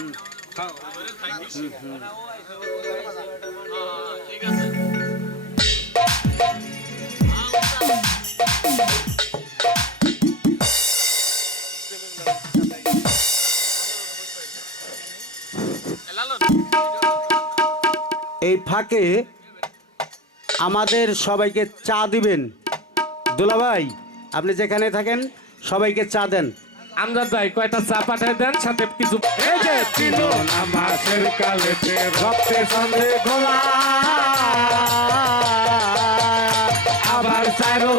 এই ফাঁকে আমাদের সবাইকে চা দিবেন। দুলাভাই আপনি যেখানে থাকেন সবাইকে চা দেন। আমরা ভাই কয়টা চা পাঠাই দেন, সাথে কিছু এই যে তিন মাসের কালেতে রক্তের সঙ্গে গোলা, আবার চারো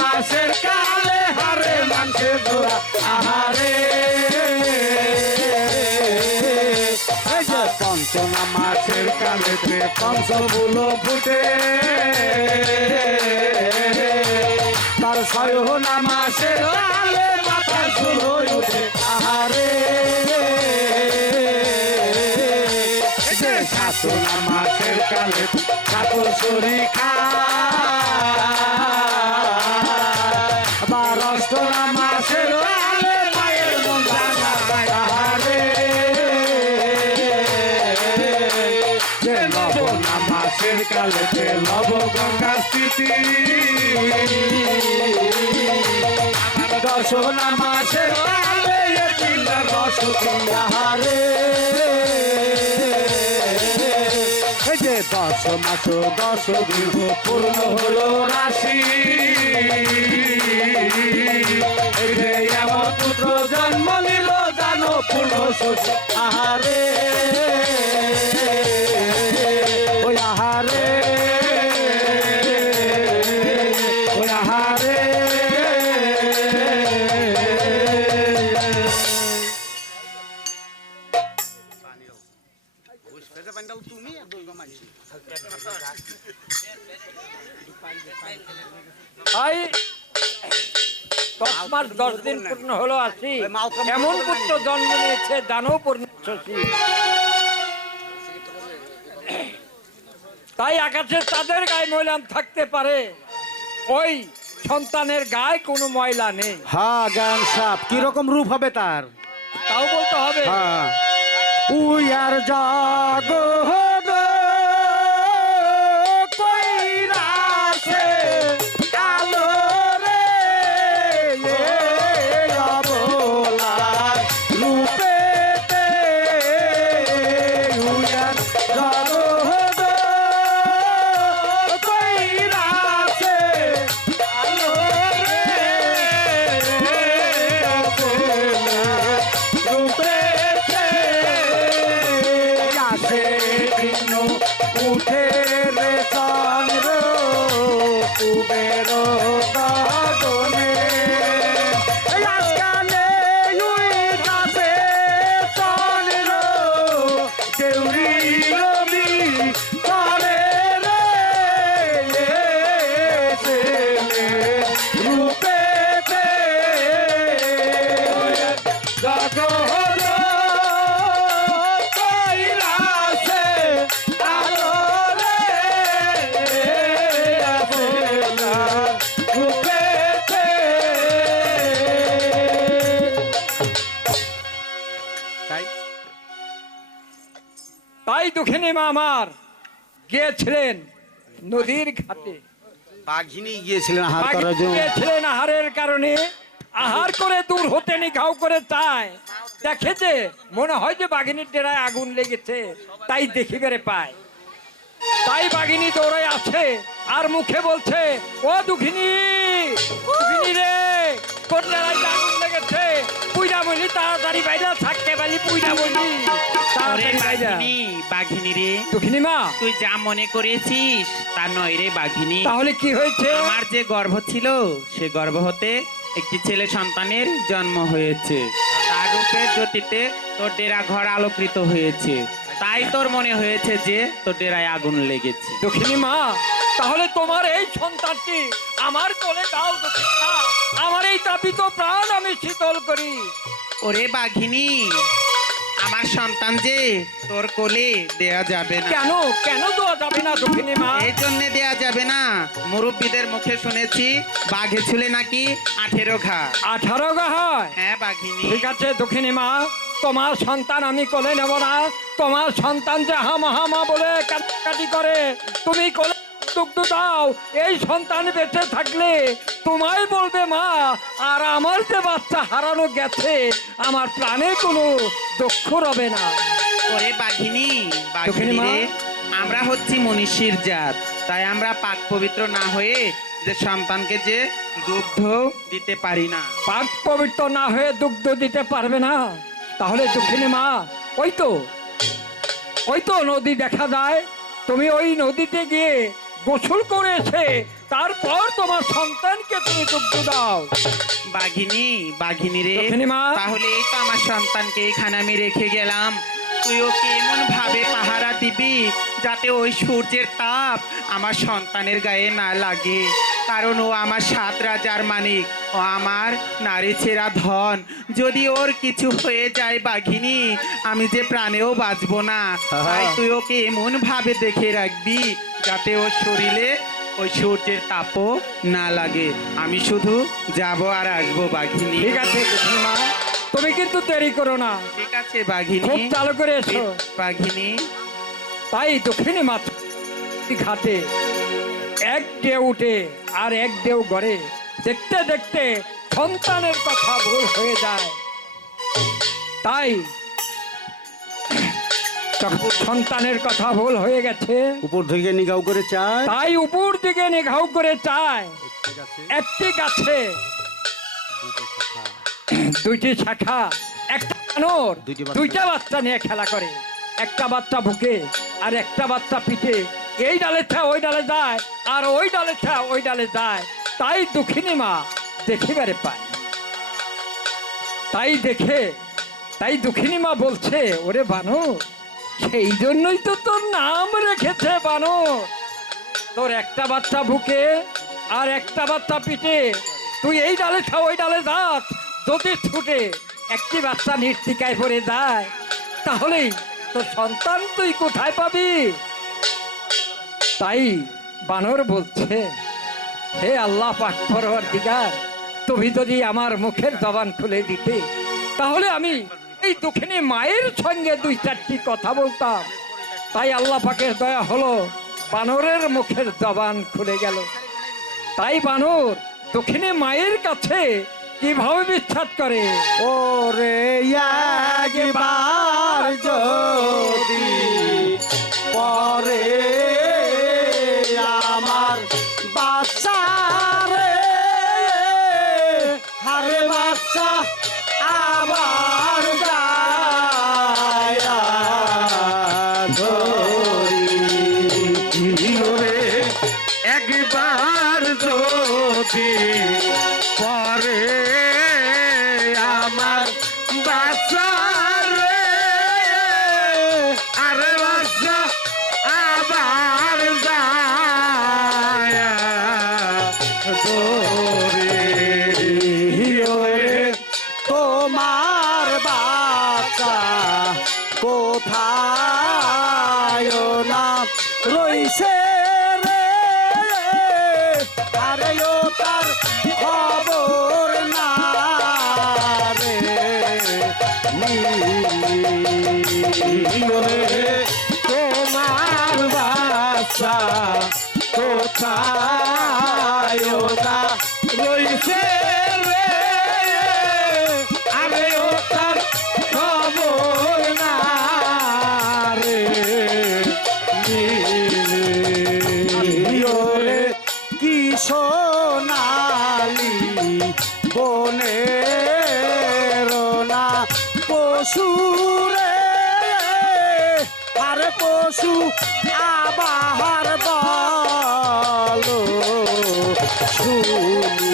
মাসের কালে হারে মাংসের জোড়া আহারে। এই যে পঞ্চমা মাসের কালেতে পঞ্চগুলো ফুটে, তার ছয়না মাসের কালে মাথা শুরু উঠে আহারে। সাতনা মাসের কালে ঠাকুর শরী খাবার, অষ্টনা মাসের কালে মায়ের মন জানায় আহারে। নবনা মাসের কালেতে নব গঙ্গা স্থিতি, দশনা মাসের কালে আহারে। যে 10 মাস 10 দিন পূর্ণ হলো রাশি, এই যে আমার পুত্র জন্ম নিল জানো পূর্ণ শশী আহারে। ওই আহারে, ওই আহারে। ভাই 10 মাস 10 দিন পূর্ণ হলো আসি, এমন পুত্র জন্ম নিয়েছে জানো পূর্ণ শশী। তাই আকাশের চাঁদের গায়ে ময়লা থাকতে পারে, ওই সন্তানের গায়ে কোনো ময়লা নেই। হ্যাঁ গান সাপ কিরকম রূপ হবে তার তাও বলতে হবে। হ্যাঁ উই আর জাগ উঠে রে চন্দ্র কুবের গগনে, আজকালে উইঠাছে চন্দ্র দেউরি রবি করে রে রূপেতে গগন তাই দুঃখিনী মা আমার গিয়েছিলেন নদীর ঘাটে, বাঘিনী গিয়েছিলেন আহার করার জন্য। গিয়েছিলেন আহারের কারণে, আহার করে দূর হতে ঘাও করে চায়, দেখে যে মনে হয় যে বাঘিনীর ডেরায় আগুন লেগেছে, তাই দেখিবারে পায়। তাই বাঘিনী দৌড়ায় আছে আর মুখে বলছে, ও দুঃখিনী, দুঃখিনী রে, তোর ডেরায় আগুন লেগেছে, পুইরা বলি তাড়াতাড়ি বাইরা থাকতে পারি, পুইরা বলি তাড়াতাড়ি বাইরা। বাঘিনী রে, দুঃখিনী মা, তুই যা মনে করেছিস তা নয় রে বাঘিনী। তাহলে কি হয়েছে? আমার যে গর্ভ ছিল সে গর্ভ হতে একটি ছেলে সন্তানের জন্ম হয়েছে, তার রূপের জ্যোতিতে তোর ডেরা ঘর আলোকৃত হয়েছে, তাই তোর মনে হয়েছে যে তোর ডেরায় আগুন লেগেছে। দুঃখিনী মা, তাহলে তোমার এই সন্তানটি আমার কোলে দাও দুঃখিনী মা, আমার এই তাপিত প্রাণ আমি শীতল করি। ওরে বাঘিনী, আমার সন্তান যে তোর কোলে দেয়া যাবে না। কেন কেন দেওয়া যাবে না দুঃখিনী মা? এই জন্য দেয়া যাবে না, মুরব্বীদের মুখে শুনেছি বাঘে ছুলে নাকি 18 ঘা। 18 ঘা হয়? হ্যাঁ বাঘিনী। ঠিক আছে দুঃখিনী মা, তোমার সন্তান আমি কোলে নেব না। তোমার সন্তান যে হামা হামা বলে কাটি করে, তুমি কোলে দুগ্ধ দাও। এই সন্তান বেঁচে থাকলে তোমায় বলবে মা, আর আমার যে বাচ্চা হারানো গেছে আমার প্রাণে কোনো দুঃখ রবে না। ওরে বাঘিনী, দক্ষিণী মা। বাঘিনী রে, আমরা হচ্ছি মনীষীর জাত, তাই আমরা পাক পবিত্র না হয়ে যে সন্তানকে যে দুগ্ধ দিতে পারি না। পাক পবিত্র না হয়ে দুগ্ধ দিতে পারবে না? তাহলে দক্ষিণী মা, ওই তো নদী দেখা যায়, তুমি ওই নদীতে গিয়ে গোসল করে এসে তারপর তোমার সন্তানকে তুমি দুগ্ধ দাও। বাঘিনী, বাঘিনী রে, দক্ষিণী মা। তাহলে এই তো আমার সন্তানকে এখানে আমি রেখে গেলাম, তুই ওকে এমন ভাবে পাহারা দিবি যাতে ওই সূর্যের তাপ আমার সন্তানের গায়ে না লাগে, কারণ ও আমার 7 রাজার মানিক, ও আমার নারী ছেঁড়া ধন। যদি ওর কিছু হয়ে যায় বাঘিনী, আমি যে প্রাণেও বাঁচবো না। তাই তুই ওকে এমন ভাবে দেখে রাখবি যাতে ওর শরীরে ওই সূর্যের তাপও না লাগে। আমি শুধু যাব আর আসবো বাঘিনী। ঠিক আছে দক্ষিণী মা, তুমি কিন্তু দেরি করো না, ঠিক আছে বাঘিনী, খুব চালু করে এসো। বাঘিনী। তাই দক্ষিণী মা ঘাটে এক ঢেউ উঠে আর এক ঢেউ গড়ে, দেখতে দেখতে সন্তানের কথা ভুল হয়ে যায়। তাই যখন সন্তানের কথা ভুল হয়ে গেছে, উপর থেকে নিগাও করে চায়। তাই উপর দিকে নিঘাউ করে চায়। একটি গাছে দুইটি শাখা, একটা বানর দুইটা বাচ্চা নিয়ে খেলা করে। একটা বাচ্চা বুকে আর একটা বাচ্চা পিঠে, এই ডালে ছা ওই ডালে যায়, আর ওই ডালে ছা ওই ডালে যায়। তাই দক্ষিণী মা দেখিবারে পায়। তাই দক্ষিণী মা বলছে, ওরে বানর, সেই জন্যই তো তোর নাম রেখেছে বানর। তোর একটা বাচ্চা বুকে আর একটা বাচ্চা পিঠে, তুই এই ডালে ছা ওই ডালে যাস, যদি ছুটে একটি বাচ্চা নির্তিকায় পড়ে যায় তাহলেই তোর সন্তান তুই কোথায় পাবি? তাই বানর বলছে, হে আল্লাহ পাক পরওয়ারদিগার, তুমি যদি আমার মুখের জবান খুলে দিতে তাহলে আমি এই দক্ষিণী মায়ের সঙ্গে 2-4টি কথা বলতাম। তাই আল্লাহ পাকের দয়া হলো, বানরের মুখের জবান খুলে গেল। তাই বানর দক্ষিণী মায়ের কাছে কিভাবে বিশ্বাস করে, ওরে একবার যদি পরে আমার বাচ্চা রে, হারে বাচ্চা আবার গায়া ধরি রে, একবার যদি পরে আমার বাচ্চা রে, আরে বাচ্চা আবার যায় ওরে, তোমার বাচ্চা কোথায় না রইছে রে, আরে ও তার খবর না রে, তোমার বাচ্চা কোথায় না রইছে রে, আরে ও তার খবর না রে, রে কি সোনালি বনের না পশু রে, আরে পশু আবার বলো শুনি,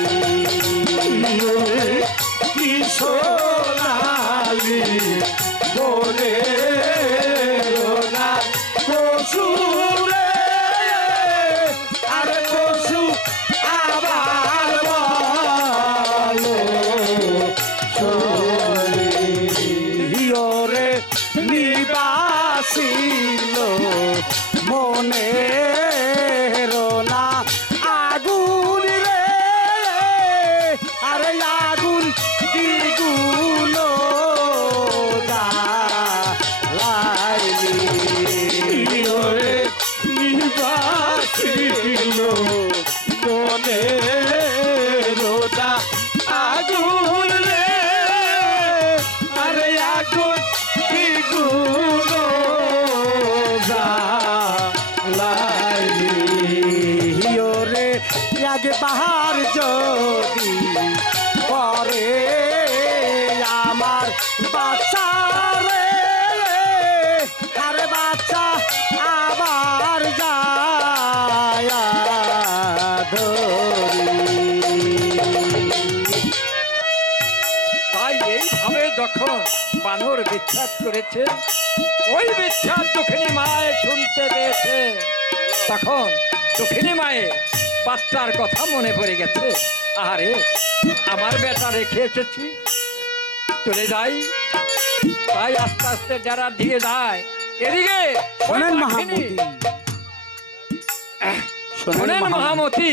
কি সোনালি বনের না পশু রে, আরে পশু আবার বলো রে, নিবাসিল মনে না আগুন রে, আরে আগুন দ্বিগুণ বাহার যদি পরে আমার বাচ্চা রে আরে বাচ্চা আবার যায় ধরি। তাই এইভাবে যখন বানর বিচ্ছাদ করেছে, ওই বিচ্ছাদ দুঃখিনী মায়ে শুনতে পেয়েছে, তখন দুঃখিনী মায়ে বাচ্চার কথা মনে পড়ে গেছে। আরে আমার বেটা রেখে এসেছি, চলে যাই। তাই আস্তে আস্তে যারা দিয়ে যায়, এদিকে ওই শোনেন বাঘিনী, মহামতি, শোনেন মহামতি,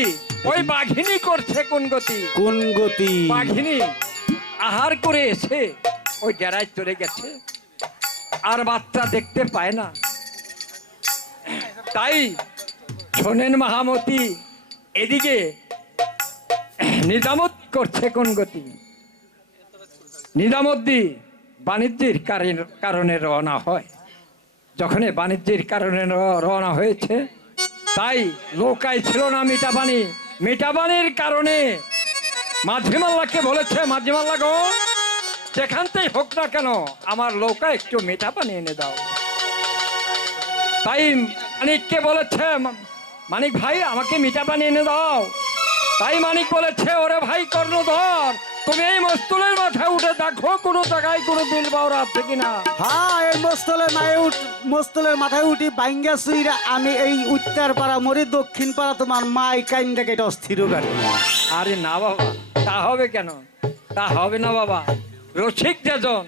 ওই বাঘিনী করছে কোন গতি? কোন গতি? বাঘিনী আহার করে এসে ওই ডেরায় চলে গেছে, আর বাচ্চা দেখতে পায় না। তাই শোনেন মহামতি, এদিকে নিজামত করছে কোন গতি? নিজামদ্দি বাণিজ্যের কারণে রওনা হয়। যখন বাণিজ্যের কারণে রওনা হয়েছে, তাই নৌকায় ছিল না মিঠাপানি। মিঠাপানির কারণে মাঝি মাল্লাকে বলেছে, মাঝি মাল্লা গো, যেখানতেই হোক না কেন আমার নৌকা একটু মিঠা পানি এনে দাও। তাই মানিককে বলেছে, মানিক ভাই আমাকে মিঠা পানি এনে দাও। তাই মানিক বলেছে, ওরে ভাই কর্ণধর, তুমি এই মস্তুলের মাথায় উঠে দেখো কোনো জায়গায় কোনো বিল বাউরা আছে কিনা। হ্যাঁ, এই মস্তলের মাথায় উঠি বাইঙ্গা সুইরা আমি এই উত্তর পাড়া মরি, দক্ষিণ পাড়া তোমার মাই কাইন্ডা কেটে অস্থির গাড়ি। আরে না বাবা, তা হবে কেন? তা হবে না বাবা। রসিক যেজন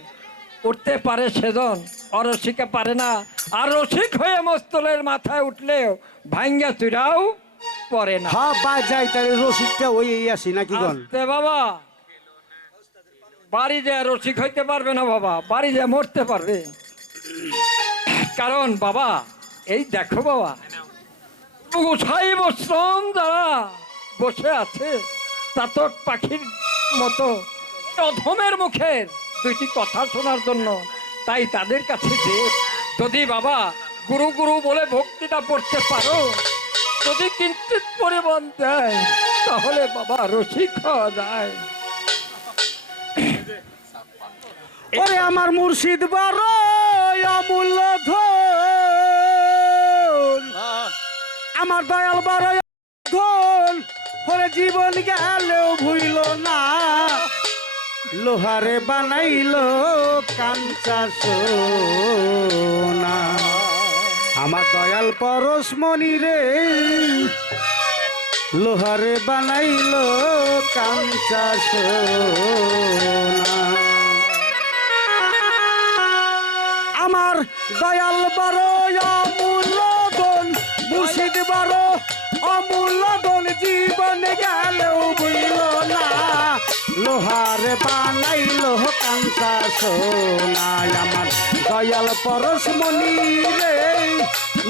উঠতে পারে সেজন অরসিকে পারে না। আর রসিক হয়ে মস্তলের মাথায় উঠলেও ভাঙ্গা চুরাও পরে না। হ্যাঁ, বা যাই তাহলে রসিকটা ওই আসি নাকি গন? আস্তে বাবা, বাড়ি যায় রসিক হইতে পারবে না বাবা, বাড়ি যায় মরতে পারবে। কারণ বাবা এই দেখো বাবা, গোসাই বশ্রম যারা বসে আছে চাতক পাখির মতো অধমের মুখের দুইটি কথা শোনার জন্য। তাই তাদের কাছে যে যদি বাবা গুরু গুরু বলে ভক্তিটা পড়তে পারো, যদি কিঞ্চিত পরিমাণ দেয়, তাহলে বাবা রসিক হওয়া যায়। ওরে আমার মুর্শিদ বড় অমূল্য ধন, আমার দয়াল বড় ধন, ওরে জীবন গেলেও ভুইল না, লোহারে বানাইলো কাঞ্চা সোনা। আমার দয়াল পরশমণি রে লোহারে বানাইলো কাঞ্চা সোনা। আমার দয়াল বড় অমূল্য ধন, মুর্শিদ বড় অমূল্য ধন, জীবন গেলেও বুঝল না, লোহারে বানাইলো কাঞ্চা সোনা। আমার দয়াল পরশমণি রে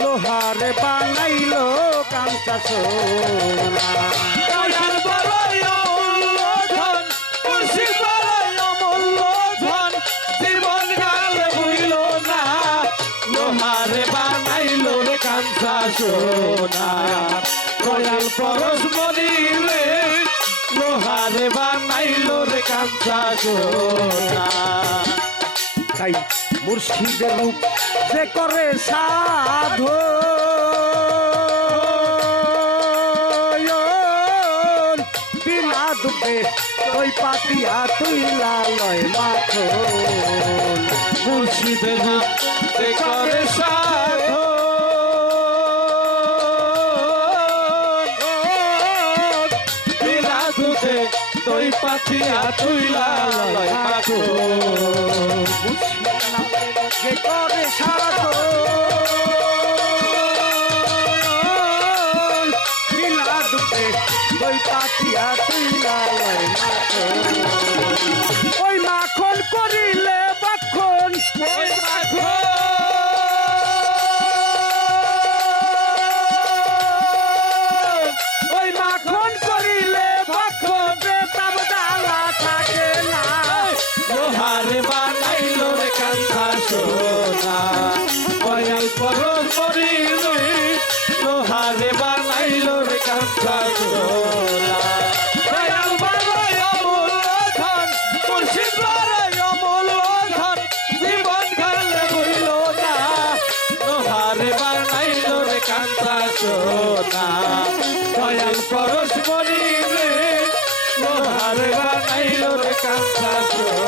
লোহারে বানাইলো কাঞ্চা সোনা। দয়াল বড় অমূল্য ধন, মুর্শিদ বড় অমূল্য ধন, জীবন গেলে বুঝল না, লোহারে বানাইলো রে কাঞ্চা সোনা। দয়াল পরশমণি রে লোহারে বানাইলো রে কাঞ্চা সোনা। তাই মুর্শিদের রূপ যে করে সাধো, বিনা দুঃখে ওই পাতিয়া তুইলা লয় মাখন। মুর্শিদের রূপ যে করে সাধো, বিনা দুঃখে তুই পাতিয়া তুইলা লয় মাখন। যে করে সাধন, বিনা দুঃখে ওই পাতিয়া তুইলা লয় মাখন। ওই মাখন করিলে বাখন, ওই মাখন, ওই মাখন করিলে বাখন, বেতাব ডালা থাকে না, লোহারে বানাইলো রে কাঞ্চা সোনা। দয়াল পরশমণি রে লোহারে বানাইলো রে কাঞ্চা সোনা। সোনা দয়াল পরশমণি রে লোহার বানাইলো রে কাঁচা সোনা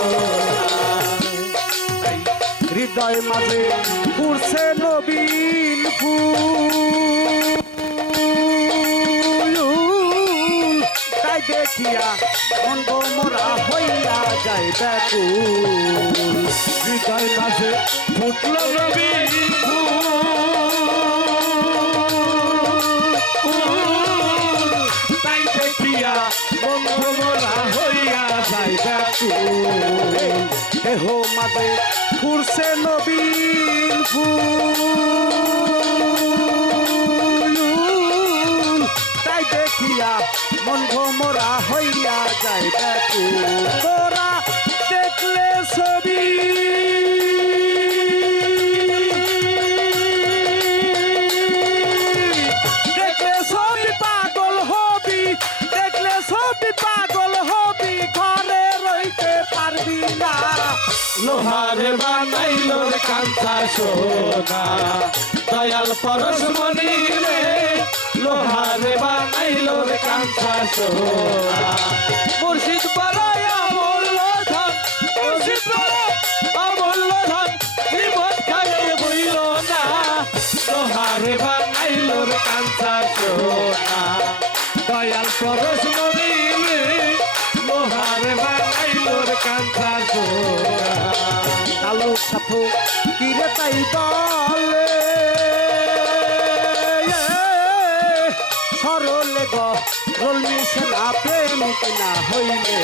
হৃদয় মাঝে ঘুরছে নবীন ফুল তাই দেখিয়া মন মোরা হইয়া যায় ব্যাকুল হৃদয় মাঝে ফুটলো নবীন ফুল তাই দেখিয়া বন্ধ মোরা হইয়া যায় ব্যাকুল দেহ মাঝে ঘুরছে নবীন ফুল তাই দেখিয়া মন মোরা হইয়া যায় ব্যাকুল তোরা দেখলে ছবি দেখলে ছবি পাগল হবি দেখলে ছবি পাগল হবি ঘরে রইতে পারবি না লোহার বানাইলো রে কাঁচা সোনা দয়াল পরশমণি রে লোহার বানাইলো রে কাঁচা সোনা মুর্শিদ পাড়ায় অমূল্য ধন মুর্শিদ পাড়ায় অমূল্য ধন জীবন খাইয়ে বইল না লোহার বানাইলো রে কাঁচা সোনা দয়াল পরশমণি রে লোহার বানাইলো রে কাঁচা সোনা কালো সাপো কিরে তাই বলে সরলে রোল মিশে না প্রেমিক না হইলে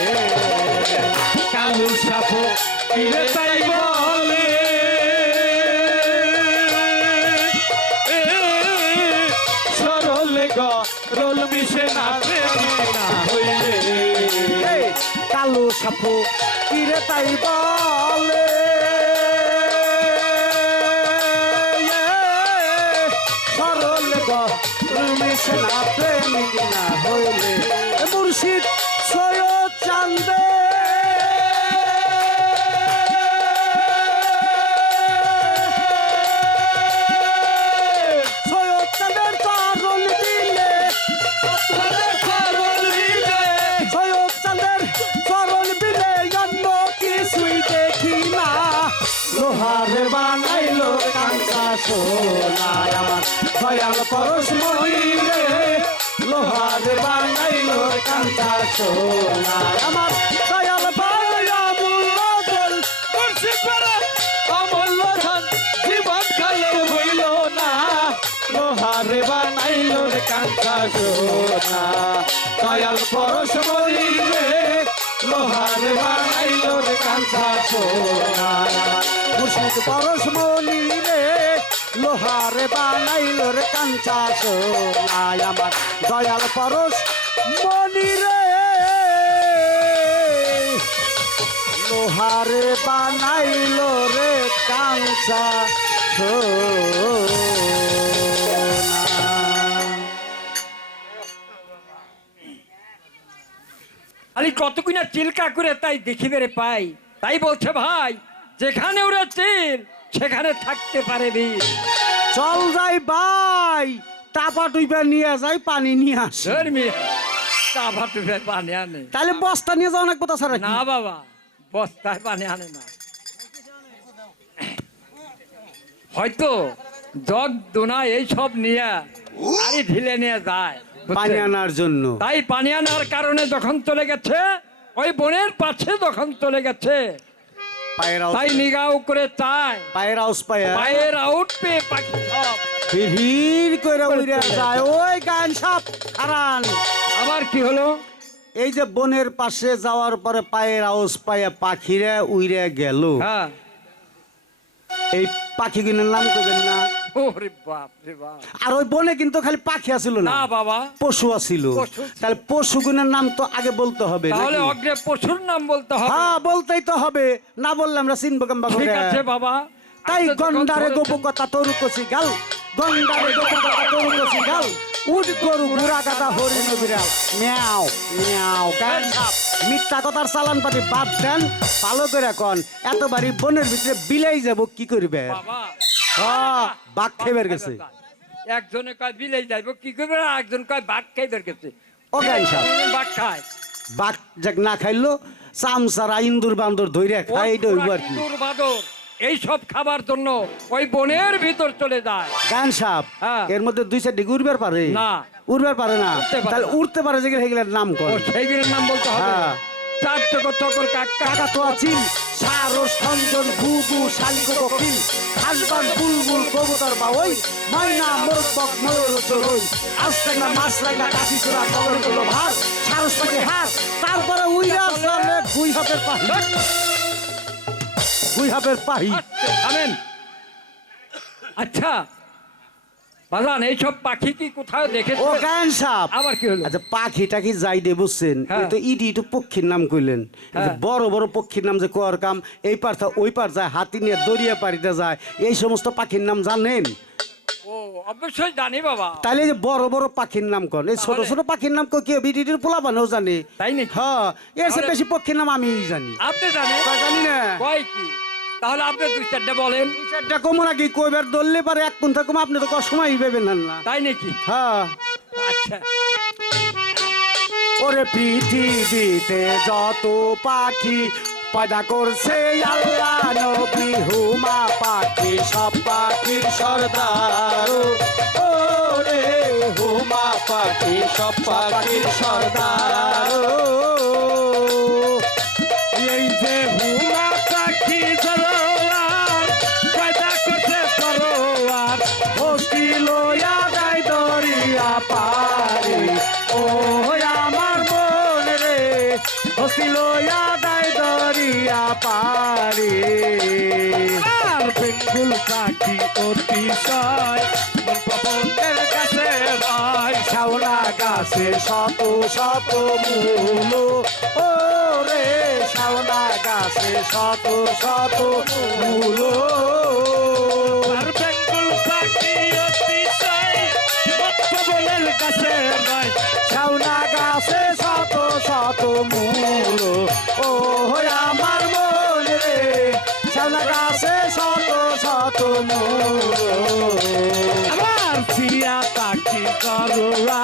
কালু সাপো কিরে তাই বলে সরলে রোল মিশে না প্রেমিক না হইলে কালো সাপো কিরে তাই বলে সরলে রোল মিশে না প্রেমিক না হইলে মুর্শিদ সৈয়দ চান্দে সৈয়দ চাঁদের চরণ দিলে সৈয়দ চাঁদের চরণ বিলে অন্য কিছুই দেখি না লোহার বানাইলো কাঁচা সোনা আমার দয়াল পরশমণি রে লোহার বানাইলো কাঁচা সোনা আমার দয়াল বানাইলো অমূল্য ধন মুর্শিদ পাড়া অমূল্য ধন জীবন খাইয়ে বইল না লোহার বানাইলো রে কাঁচা সোনা দয়াল পরশমণি রে লোহার বানাইলো রে কাঁচা সোনা মুর্শিদ পরশমণি রে লোহার বানাইলো রে কাঁচা সোনা আমার দয়াল পরশমণি রে লোহারে বানাইলো রে কাঁচা সোনা আরে কত কিনা চিল্কা করে তাই দেখিবে রে পাই তাই বলছে ভাই যেখানে ওরা চিল সেখানে থাকতে পারে বীর চল যাই ভাই টাপা টুইপা নিয়ে যাই পানি নিয়ে আসি ধর্মী চাপা টুপে পানি আনে তাহলে বস্তা নিয়ে যাও না কোথা ছাড়া না বাবা বস্তায় পানি আনে না হয়তো জগ দোনা এইসব নিয়ে আরে ঢিলে নিয়ে যায় বুঝছেন? পানি আনার জন্য তাই পানি আনার কারণে যখন চলে গেছে ওই বনের পাশে যখন চলে গেছে পায়ের তাই নিগাও করে চায় পায়ের আউস পায়া পায়ের আউট পেয়ে পাখি সব ভিড় করে উড়ে যায় ওই গান সব হারান আবার কি হলো এই যে বনের পাশে যাওয়ার পরে পায়ের আউস পায়া পাখিরা উড়ে গেল হ্যাঁ এই পাখিগুলোর নাম করবেন না ওরে বাপ রে বাপ আর ওই বনে কিন্তু খালি পাখি আছিল না না বাবা পশু আছিল পশু ছিল। তাহলে পশুগুলোর নাম তো আগে বলতে হবে তাহলে নাকি? অগ্রে পশুর নাম বলতে হবে হ্যাঁ বলতেই তো হবে না বললে আমরা চিনবো কেমবা ঠিক করে আছে বাবা তাই আপনি যখন গন্ডারে ধরেছেন- গোপু কথা তরু কষি গাল গন্ডারে গোপু কথা তরু কষি গাল উঠ গরু ঘোড়া গাদা হরিণ বিড়াল মিয়াও মিয়াও গান সাপ মিথ্যা কথার চালান পাতি বাদ দেন ভালো করে কন এতবারই বনের ভিতরে বিলাই যাব কি করবে বাবা হ্যাঁ বাঘ খেয়ে গেছে একজনে কয় বিলেই যাইব কি করবে আর একজন কয় বাঘ খাইবার গেছে ও গান সাহেব বাঘ খায় বাঘ যাক না খাইলো চামচারা ইন্দুর বান্দর ধইরা খাই এটা হইব আর কি ইঁদুর, বাদর এইসব খাবার জন্য ওই বনের ভিতর চলে যায়। গান সাহেব হ্যাঁ। এর মধ্যে দুই চারটি উড়বার পারে না। উড়বার পারে না উড়তে পারে তাহলে না। উড়তে পারে যেগুলো সেগুলোর নাম ও কর সেইগুলোর নাম বলতে হবে। হ্যাঁ। চার চকর চকর কাকা কাকা তো আছিন সারস খঞ্জন ঘুঘু শালিক কোকিল হাসবান বুলবুল কবুতর বাওই মাইনা মোরক ময়ূর চড়ই আস্তে না মাছ লাগা কাশি চূড়া কবর গুলো ভার সারস পাখি হাত তারপরে উইরা চলে গুই হাপের পাহি গুই হাপের পাহি থামেন। আচ্ছা বাজান এইসব পাখি কি কোথাও দেখেছো? ও গান সাপ আবার কি হলো? আচ্ছা পাখিটা কি যাই দে বুঝছেন হ্যাঁ। এই তো ইডি একটু পক্ষীর নাম কইলেন এই যে হ্যাঁ। বড় বড় পক্ষীর নাম যে কর কাম এই পার থা ওই পার যায় হাতি নিয়ে দরিয়া পাড়িতে যায় এই সমস্ত পাখির নাম জানেন ও অবশ্যই জানি বাবা। তাহলে এই যে বড় বড় পাখির নাম কর এই ছোট তাহলে? ছোট পাখির নাম কি বিডিটির পোলা বানাও জানে তাই নাকি? হ্যাঁ এর চেয়ে তাহলে? বেশি পক্ষীর নাম আমি জানি আপনি জানেন? তা জানি না কয় কি? তাহলে আপনি দুই চারটা বলেন। চারটা কমো নাকি কইবার ধরলে পারে এক কোন থাকুম আপনি তো কষ্ট সময় পাবেন না তাই নাকি? হ্যাঁ আচ্ছা ওরে পৃথিবীতে যত পাখি পয়দা করছে আল্লাহ নবী হুমা পাখি সব পাখির সর্দার ওরে হুমা পাখি সব পাখির সর্দার এই যে হুমা পাখি জরোয়ার পয়দা করছে জরোয়ার হস্তি লইয়া যাই দরিয়া পারি ও আমার মন রে হস্তি লইয়া যাই দরিয়া পারি আর বেঙ্গুল পাখি অতিশয় মন পবনের কাছে ভাই শ্যাওলা গাছে শত শত মূল ও রে শ্যাওলা গাছে শত শত মূল আর বেঙ্গুল পাখি অতিশয় মন পবনের কাছে ভাই শ্যাওলা গাছে শত শত মূল ও আমার মন রে শ্যাওলা গাছে শত শত মূল আমার সিয়া পাখি করোয়া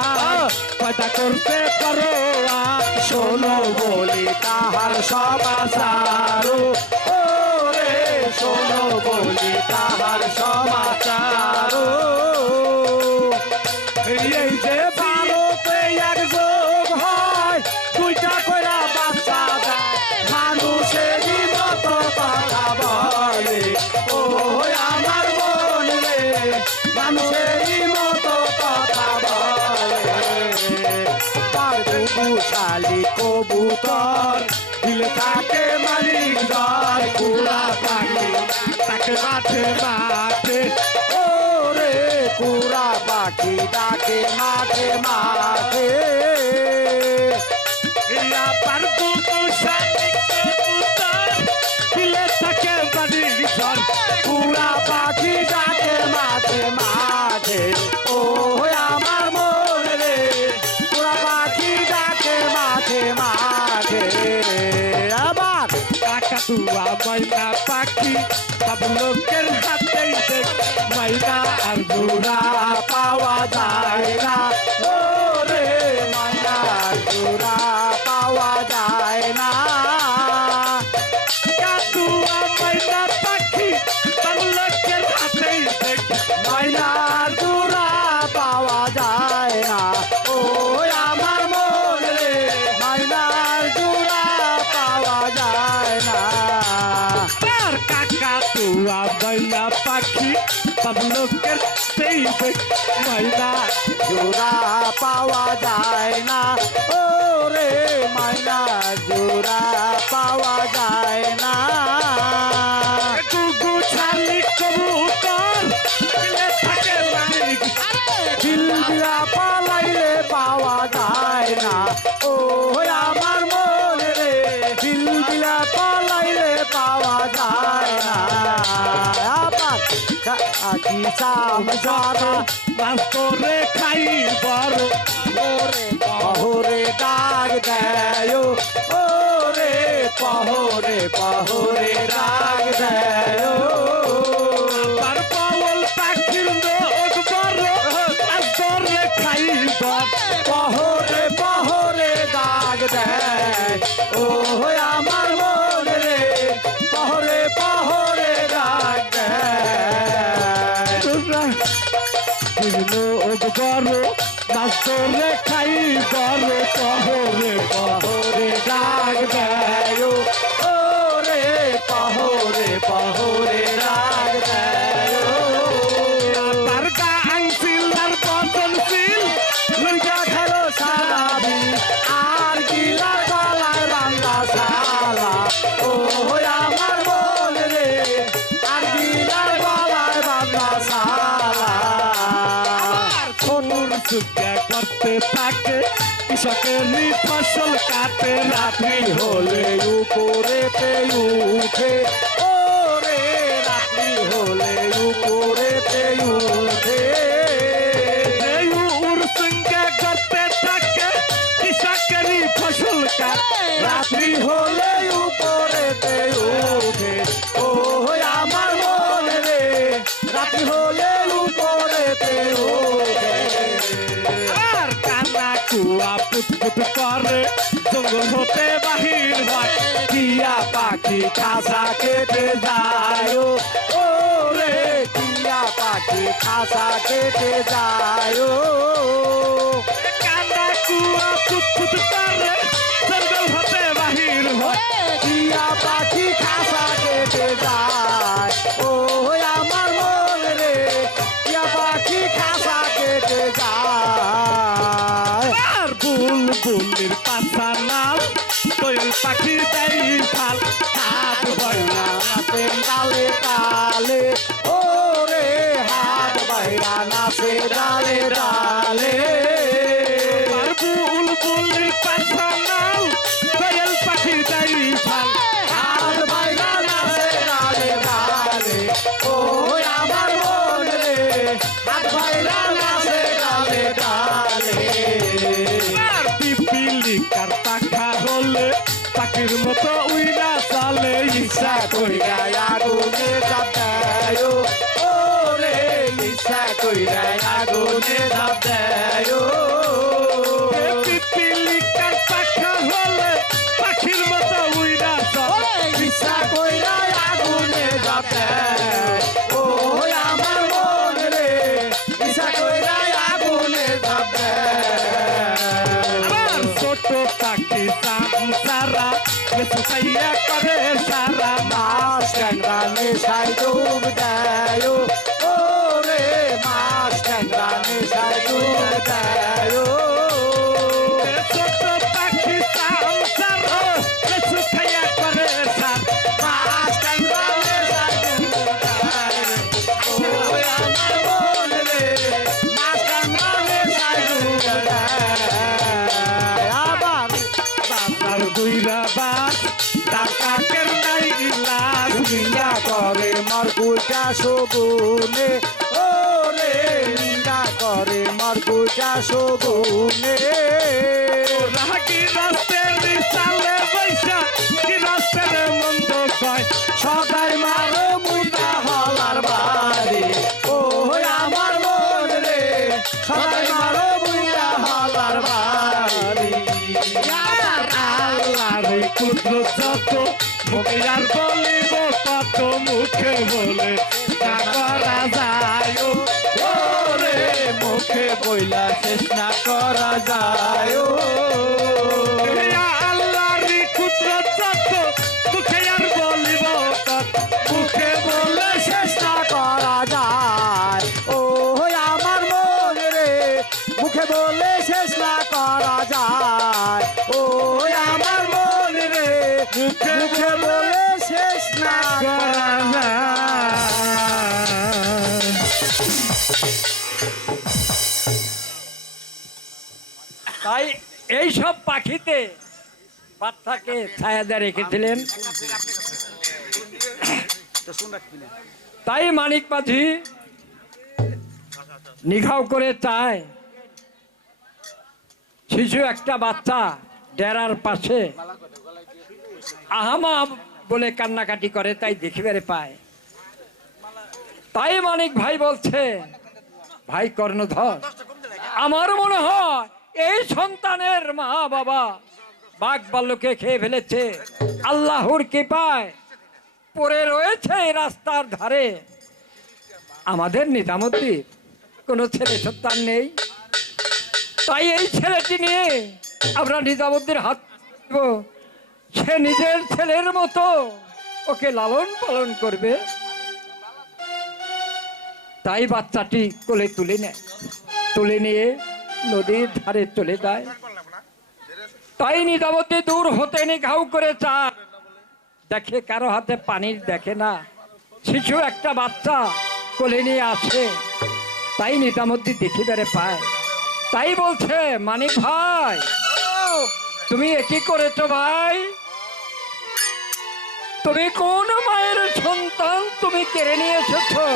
পয়দা করতে করোয়া শোনো বলি তাহার সমাচার ও রে শোনো বলি তাহার সমাচার এই যে ভারতে এক যোগ হয় দুইটা কইরা বাচ্চা দেয় মানুষেরই মতো কথা বলে ও আমার মন রে মানুষেরই মতো কথা বলে তার বুবুশালী কবুতর দিলে থাকে মালিক দর কুড়া পাখি তাকে মাঠে মাঠে ও রে কুড়া পাখি ডাকে মাঠে মাঠে ইয়া পার দুটো শালিক কবুতর দিলে থাকে বাড়ির ঘর কুড়া পাখি ডাকে মাঠে মাঠে ও আমার মন রে কুড়া পাখি ডাকে মাঠে মাঠে আবার কাকাতুয়া ময়না পাখি সব লোকের হাতেই দেখ ময়না আর জোড়া পাওয়া যায় না ও রে মায়া জোড়া পাওয়া যায় না কাকাতুয়া ময়না পাখি সব লোকের হাতেই দেখ মাইনা জোড়া পাওয়া যায় না ও আমার মন রে মাইনা জোড়া পাওয়া যায় না আর কাকাতুয়া ময়না পাখি সব লোকের হাতেই দেখ ময়না জোড়া পাওয়া যায় না ও রে মাইনা জোড়া পাওয়া যায় না গুগু শালিক কবুতর দিলে থাকে মালিক দিল দিয়া পালাইলে পাওয়া যায় না ও আমার মন রে দিল দিয়া পালাইলে পাওয়া যায় না আবার আকি সাম যারা মাছ করে খাই বড় পহরে ডাক দেয় ও রে পহরে পহরে ডাক দেয় আর পাওয়াল পাখির লোক বড় ডাক দেয় ও আমার মন রে পহরে পহরে ডাক দেয় বড় মাছ ধরে খাই বড় পহরে পহরে ডাক দেয় ও রে পহরে পহরে ডাক দেয় তার গাং ছিল আর বদন ছিল লইয়া খেলো সারাবি আর গিলার গলায় বান্দা শালা ও আমার মন রে আর গিলার গলায় বান্দা শালা ছোটুর সুখে করতে থাকে কৃষকেরই ফসল কাটে রাত্রি হলে উপরেতে উঠে ও রে রাত্রি হলে উপরেতে উঠে উর সঙ্গে করতে থাকে কৃষকেরই ফসল কাটে রাত্রি হলে উপরেতে উঠে ও আমার মন রে রাত্রি হলে উপরেতে উঠে আর কানা কুয়া পুতপুত করে জঙ্গল হতে বাহির হয় টিয়া পাখি খাসা কেটে যায় ও রে টিয়া পাখি খাসা কেটে যায় কানা কুয়া পুতপুত করে জঙ্গল হতে বাহির হয় টিয়া পাখি খাসা কেটে যায় ও আমার মন রে টিয়া পাখি খাসা কেটে যায় আর বুলবুলির পাশা নাল কোয়েল পাখির দাই ফাল হাত বয়না নাচে ডালে ডালে ও রে হাত বাইরা নাচে ডালে ডালে আর বুলবুলির পাশা নাল কোয়েল পাখির দাই ফাল হাত বাইরা নাচে ডালে ডালে ও আমার মন রে হাত বাইরা নাচে ডালে ডালে আর পিপিলি কার পাখা হলে পাখির মতো উইরা চালে ইচ্ছা কইরা আগুনে ঝাঁপ দেয় ও রে ইচ্ছা কইরা আগুনে ঝাঁপ দেয় পিপিলি কার পাখা হলে পাখির মতো উইরা চালে ইচ্ছা কইরা আগুনে ঝাঁপ দেয় ও আমার মন রে ইচ্ছা কইরা আগুনে ঝাঁপ দেয় আর ছোট পাখি সারা সুখাইয়া করে সারা মাছ ট্যাংরা নেশায় ডুব দেয় ও রে মাছ ট্যাংরা নেশায় ডুব দেয় ছোট পাখি সারা সুখাইয়া করে সারা মাছ ট্যাংরা নেশায় ডুব দেয় ও আমার মন রে মাছ ট্যাংরা নেশায় ডুব দেয় আবার বাবার দুইরা বাস টাকা কেন নাই লাজ নিন্দা করে মরকুটা সগুনে ও রে নিন্দা করে মরকুটা সগুনে রাগি রাস্তের চালে বৈশা কি রাস্তের মন্দ কয় সদাই মারো মুটা হলার বাড়ি ও আমার মন রে সদাই মারো মুটা হলার বাড়ি আল্লাহর কুদরত যত মুখে আর বলিব কত মুখে বলে না করা যায় ও রে মুখে বইলা শেষ না করা যায় আল্লাহর কুদরত যত মুখে আর বলিব কত মুখে বলে শেষ না করা যায় ও আমার মন রে মুখে বলে শেষ না করা যায় ও আমার মন রে মুখে বলে শেষ না করা তাই এই সব পাখিতে বাচ্চাকে ছায়া দিয়ে রেখেছিলেন। তাই মানিক মাঝি নিঘাও করে চায় শিশু একটা বাচ্চা ডেরার পাশে আহামা বলে কান্নাকাটি করে, তাই দেখিবারে পায়। তাই মানিক ভাই বলছে, ভাই কর্ণধর, আমার মনে হয় এই সন্তানের মা বাবা বাঘ ভাল্লুকে খেয়ে ফেলেছে। আল্লাহর কৃপায় পড়ে রয়েছে এই রাস্তার ধারে আমাদের নিজামুদ্দিন, কোনো ছেলে সন্তান নেই। তাই এই ছেলেটি নিয়ে আমরা নিজামুদ্দিন হাত দেব, সে নিজের ছেলের মতো ওকে লালন পালন করবে। তাই বাচ্চাটি কোলে তুলে নেয়, তুলে নিয়ে নদীর ধারে চলে যায়। তাই নিজামুদ্দিন দূর হতে নি ঘাউ করে চা দেখে, কারো হাতে পানির দেখে না, শিশু একটা বাচ্চা কোলে নিয়ে আসে। তাই নিজামুদ্দিন দেখি বেড়ে পায়, তাই বলছে, মানিক ভাই তুমি একই করেছো ভাই? তুমি কোন মায়ের সন্তান তুমি কেড়ে নিয়ে এসেছো,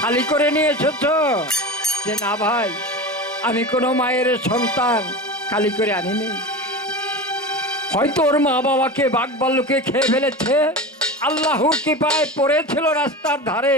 খালি করে নিয়ে এসেছো? যে না ভাই, আমি কোনো মায়ের সন্তান খালি করে আনিনি। হয়তো ওর মা বাবাকে বাঘ ভাল্লুকে খেয়ে ফেলেছে, আল্লাহর কৃপায় পড়েছিল রাস্তার ধারে।